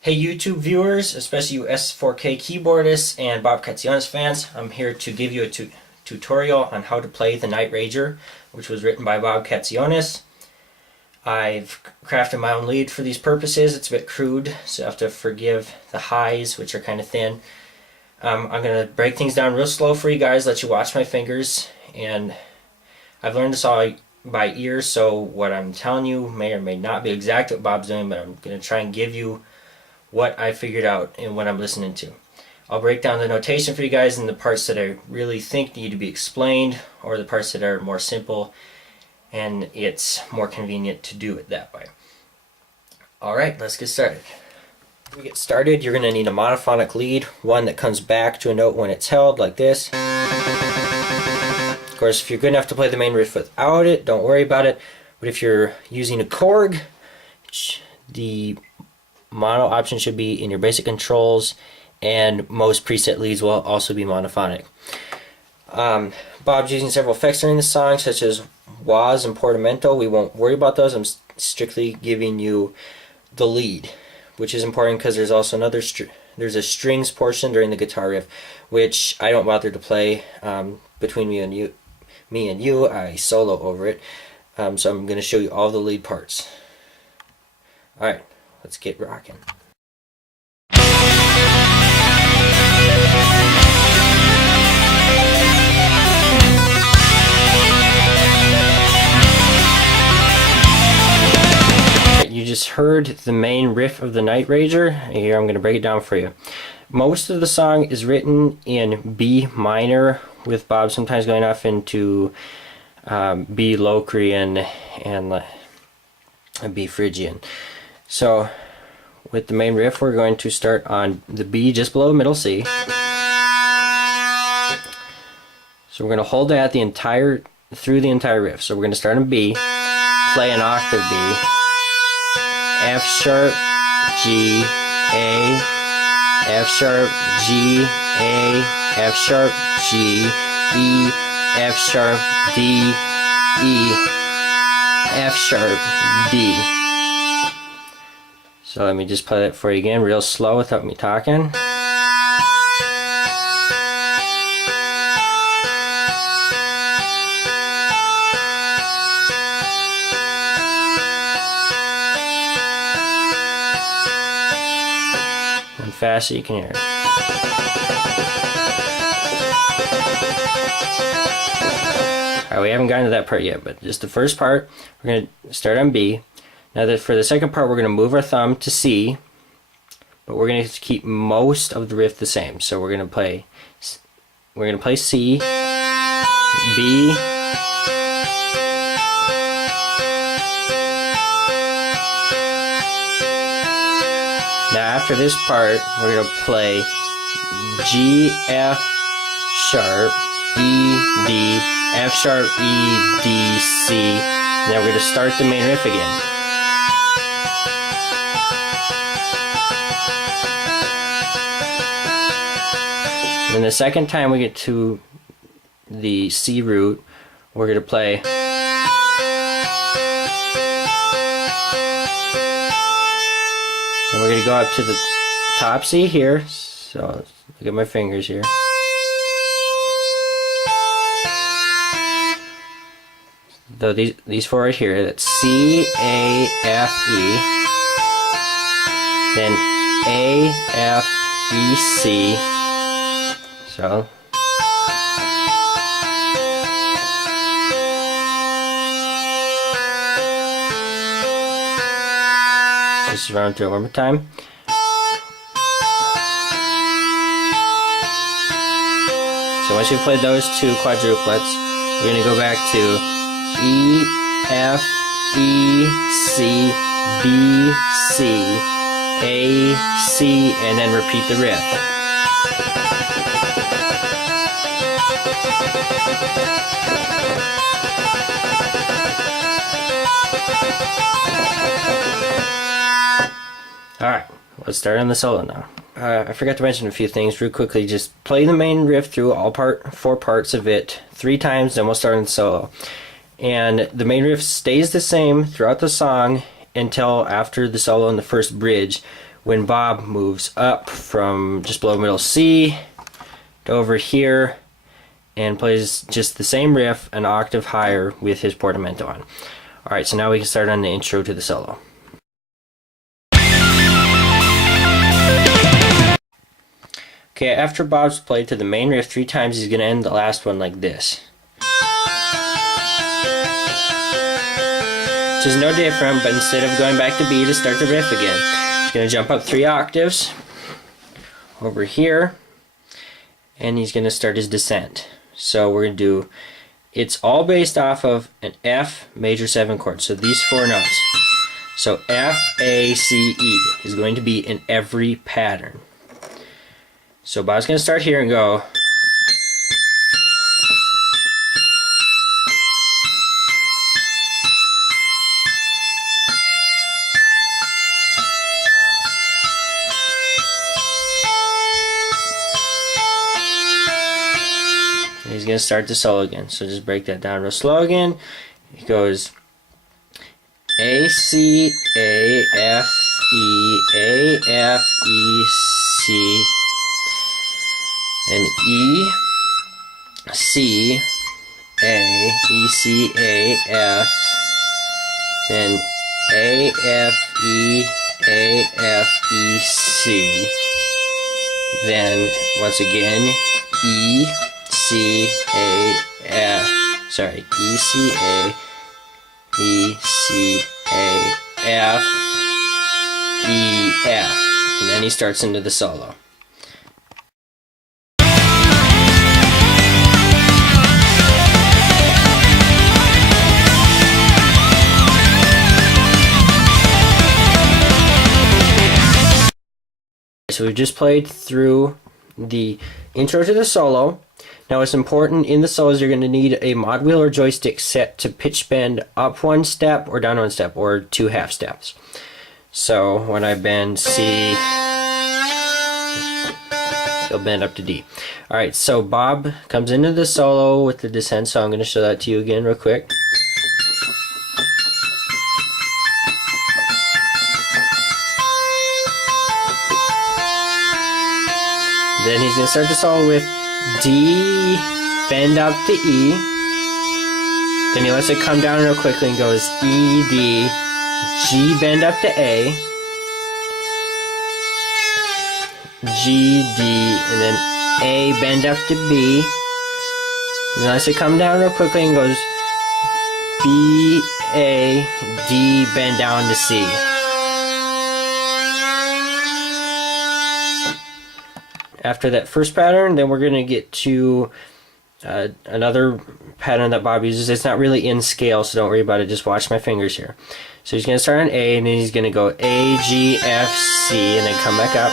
Hey YouTube viewers, especially you S4K keyboardists and Bob Katsionis fans, I'm here to give you a tutorial on how to play the Nightrager, which was written by Bob Katsionis. I've crafted my own lead for these purposes. It's a bit crude, so you have to forgive the highs, which are kind of thin. I'm going to break things down real slow for you guys, let you watch my fingers, and I've learned this all by ear, so what I'm telling you may or may not be exact what Bob's doing, but I'm going to try and give you what I figured out and what I'm listening to. I'll break down the notation for you guys and the parts that I really think need to be explained, or the parts that are more simple and it's more convenient to do it that way. Alright, let's get started. To get started, you're going to need a monophonic lead, one that comes back to a note when it's held, like this. Of course, if you're good enough to play the main riff without it, don't worry about it. But if you're using a Korg, the mono option should be in your basic controls, and most preset leads will also be monophonic. Bob's using several effects during the song, such as wahs and portamento. We won't worry about those. I'm strictly giving you the lead, which is important because there's also another there's a strings portion during the guitar riff, which I don't bother to play. Between me and you, I solo over it. So I'm going to show you all the lead parts. Alright, let's get rocking. You just heard the main riff of the Nightrager. Here I'm going to break it down for you. Most of the song is written in B minor, with Bob sometimes going off into B Locrian and B Phrygian. So with the main riff, we're going to start on the B just below middle C. So we're going to hold that through the entire riff. So we're going to start in B, play an octave B, F sharp, G, A, F sharp, G, A, F sharp, G, E, F sharp, D, E, F sharp, D. So let me just play that for you again real slow without me talking. And fast so you can hear it. Alright, we haven't gotten to that part yet, but just the first part, we're going to start on B. Now for the second part, we're going to move our thumb to C, but we're going to keep most of the riff the same. So we're going to play C, B, now after this part, we're going to play G, F sharp, E, D, F sharp, E, D, C. And then we're going to start the main riff again. And the second time we get to the C root, we're going to play. And we're going to go up to the top C here. So look at my fingers here. Though these four right here, that's C, A, F, E, then A, F, E, C. So just run through it one more time. So once you've played those two quadruplets, we're going to go back to E, F, E, C, B, C, A, C, and then repeat the riff. Alright, let's start on the solo now. I forgot to mention a few things real quickly. Just play the main riff through all four parts of it 3 times, then we'll start on the solo. And the main riff stays the same throughout the song until after the solo in the first bridge, when Bob moves up from just below middle C to over here and plays just the same riff an octave higher with his portamento on. Alright, so now we can start on the intro to the solo. Okay, after Bob's played to the main riff 3 times, he's going to end the last one like this. Which is no different, but instead of going back to B to start the riff again, he's going to jump up 3 octaves over here, and he's going to start his descent. So we're going to do, it's all based off of an F major 7 chord, so these 4 notes. So F, A, C, E is going to be in every pattern. So Bob's going to start here and go. And he's going to start the solo again. So just break that down real slow again. He goes A, C, A, F, E, A, F, E, C. And E, C, A, E, C, A, F, then A, F, E, A, F, E, C, then once again E, C, A, F, sorry, E, C, A, E, C, A, F, E, F, and then he starts into the solo. So we've just played through the intro to the solo. Now what's important in the solos, you're going to need a mod wheel or joystick set to pitch bend up 1 step or down 1 step, or 2 half steps. So when I bend C, it'll bend up to D. Alright, so Bob comes into the solo with the descent, so I'm going to show that to you again real quick. Then he's going to start the solo with D, bend up to E. Then he lets it come down real quickly and goes E, D, G, bend up to A, G, D, and then A, bend up to B. And lets it come down real quickly and goes B, A, D, bend down to C. After that first pattern, then we're going to get to another pattern that Bob uses. It's not really in scale, so don't worry about it. Just watch my fingers here. So he's going to start on A, and then he's going to go A, G, F, C, and then come back up.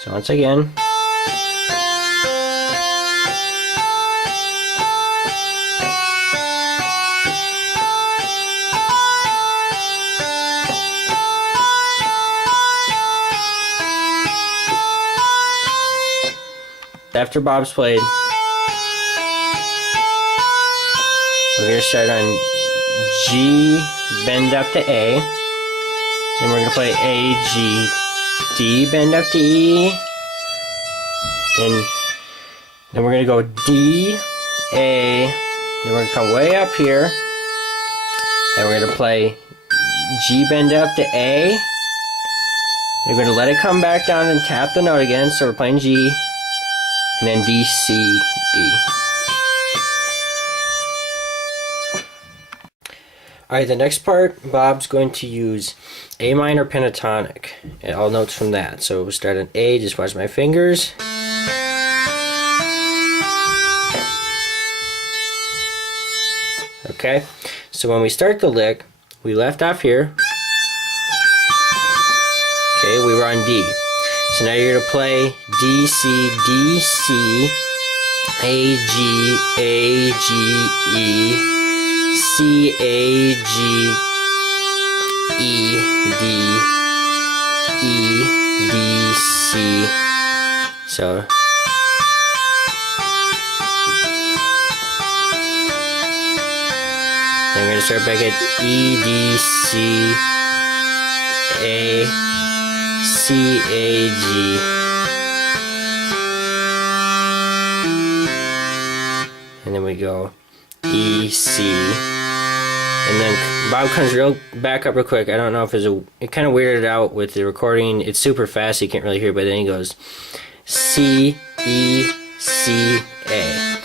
So once again, after Bob's played, we're going to start on G, bend up to A, and we're going to play A, G, D, bend up to E, and then we're going to go D, A, then we're going to come way up here, and we're going to play G, bend up to A, we're going to let it come back down and tap the note again, so we're playing G, and then D, C, D. Alright, the next part, Bob's going to use A minor pentatonic, and all notes from that. So we'll start on A, just watch my fingers. Okay, so when we start the lick, we left off here. Okay, we were on D. So now you're going to play D, C, D, C, A, G, E, C, A, G, E, D, E, D, C. So then we're going to start back at E, D, C, A, C, A, G. And then we go E, C. And then Bob comes back up real quick. I don't know if it kind of weirded out with the recording. It's super fast, you can't really hear, but then he goes C, E, C, A.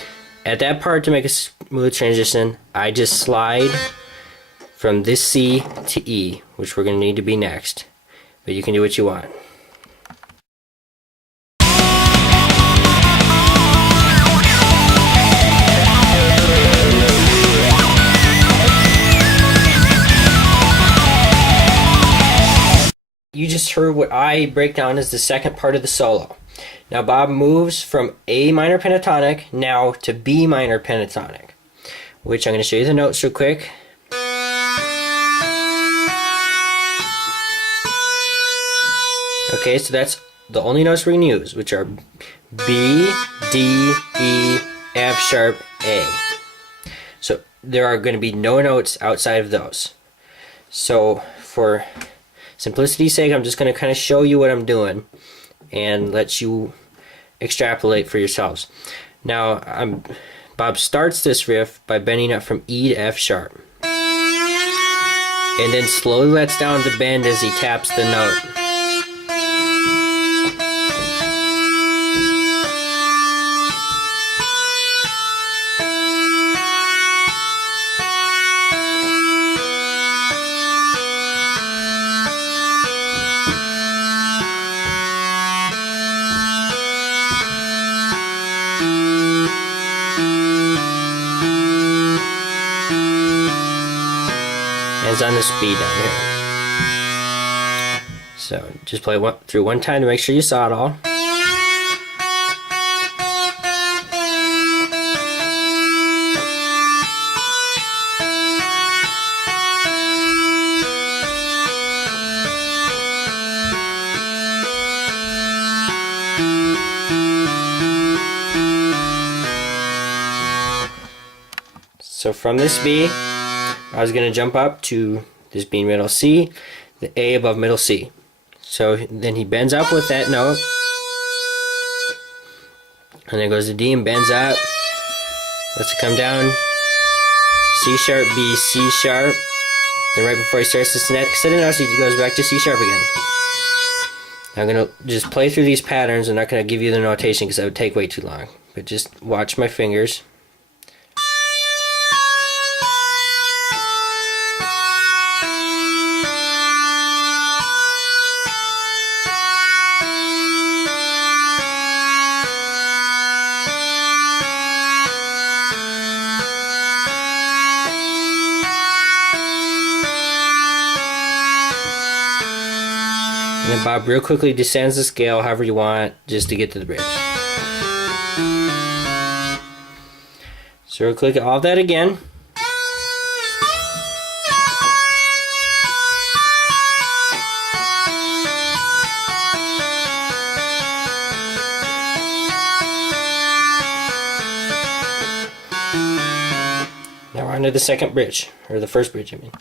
At that part, to make a smooth transition, I just slide from this C to E, which we're going to need to be next. But you can do what you want. You just heard what I break down as the second part of the solo. Now Bob moves from A minor pentatonic now to B minor pentatonic, which I'm going to show you the notes real quick. Okay, so that's the only notes we're going to use, which are B, D, E, F sharp, A. So there are going to be no notes outside of those. So for simplicity's sake, I'm just going to kind of show you what I'm doing and let you extrapolate for yourselves. Now, Bob starts this riff by bending up from E to F sharp, and then slowly lets down the bend as he taps the note. It's on the speed down here. So just play through one time to make sure you saw it all. So from this B, I was going to jump up to this B middle C, the A above middle C. So then he bends up with that note, and then goes to D and bends up, lets it come down, C sharp, B, C sharp. Then right before he starts this next set of notes, he goes back to C sharp again. I'm going to just play through these patterns. I'm not going to give you the notation because that would take way too long. But just watch my fingers. And then Bob real quickly descends the scale however you want just to get to the bridge. So we'll click all that again. Now we're on to the second bridge, or the first bridge I mean.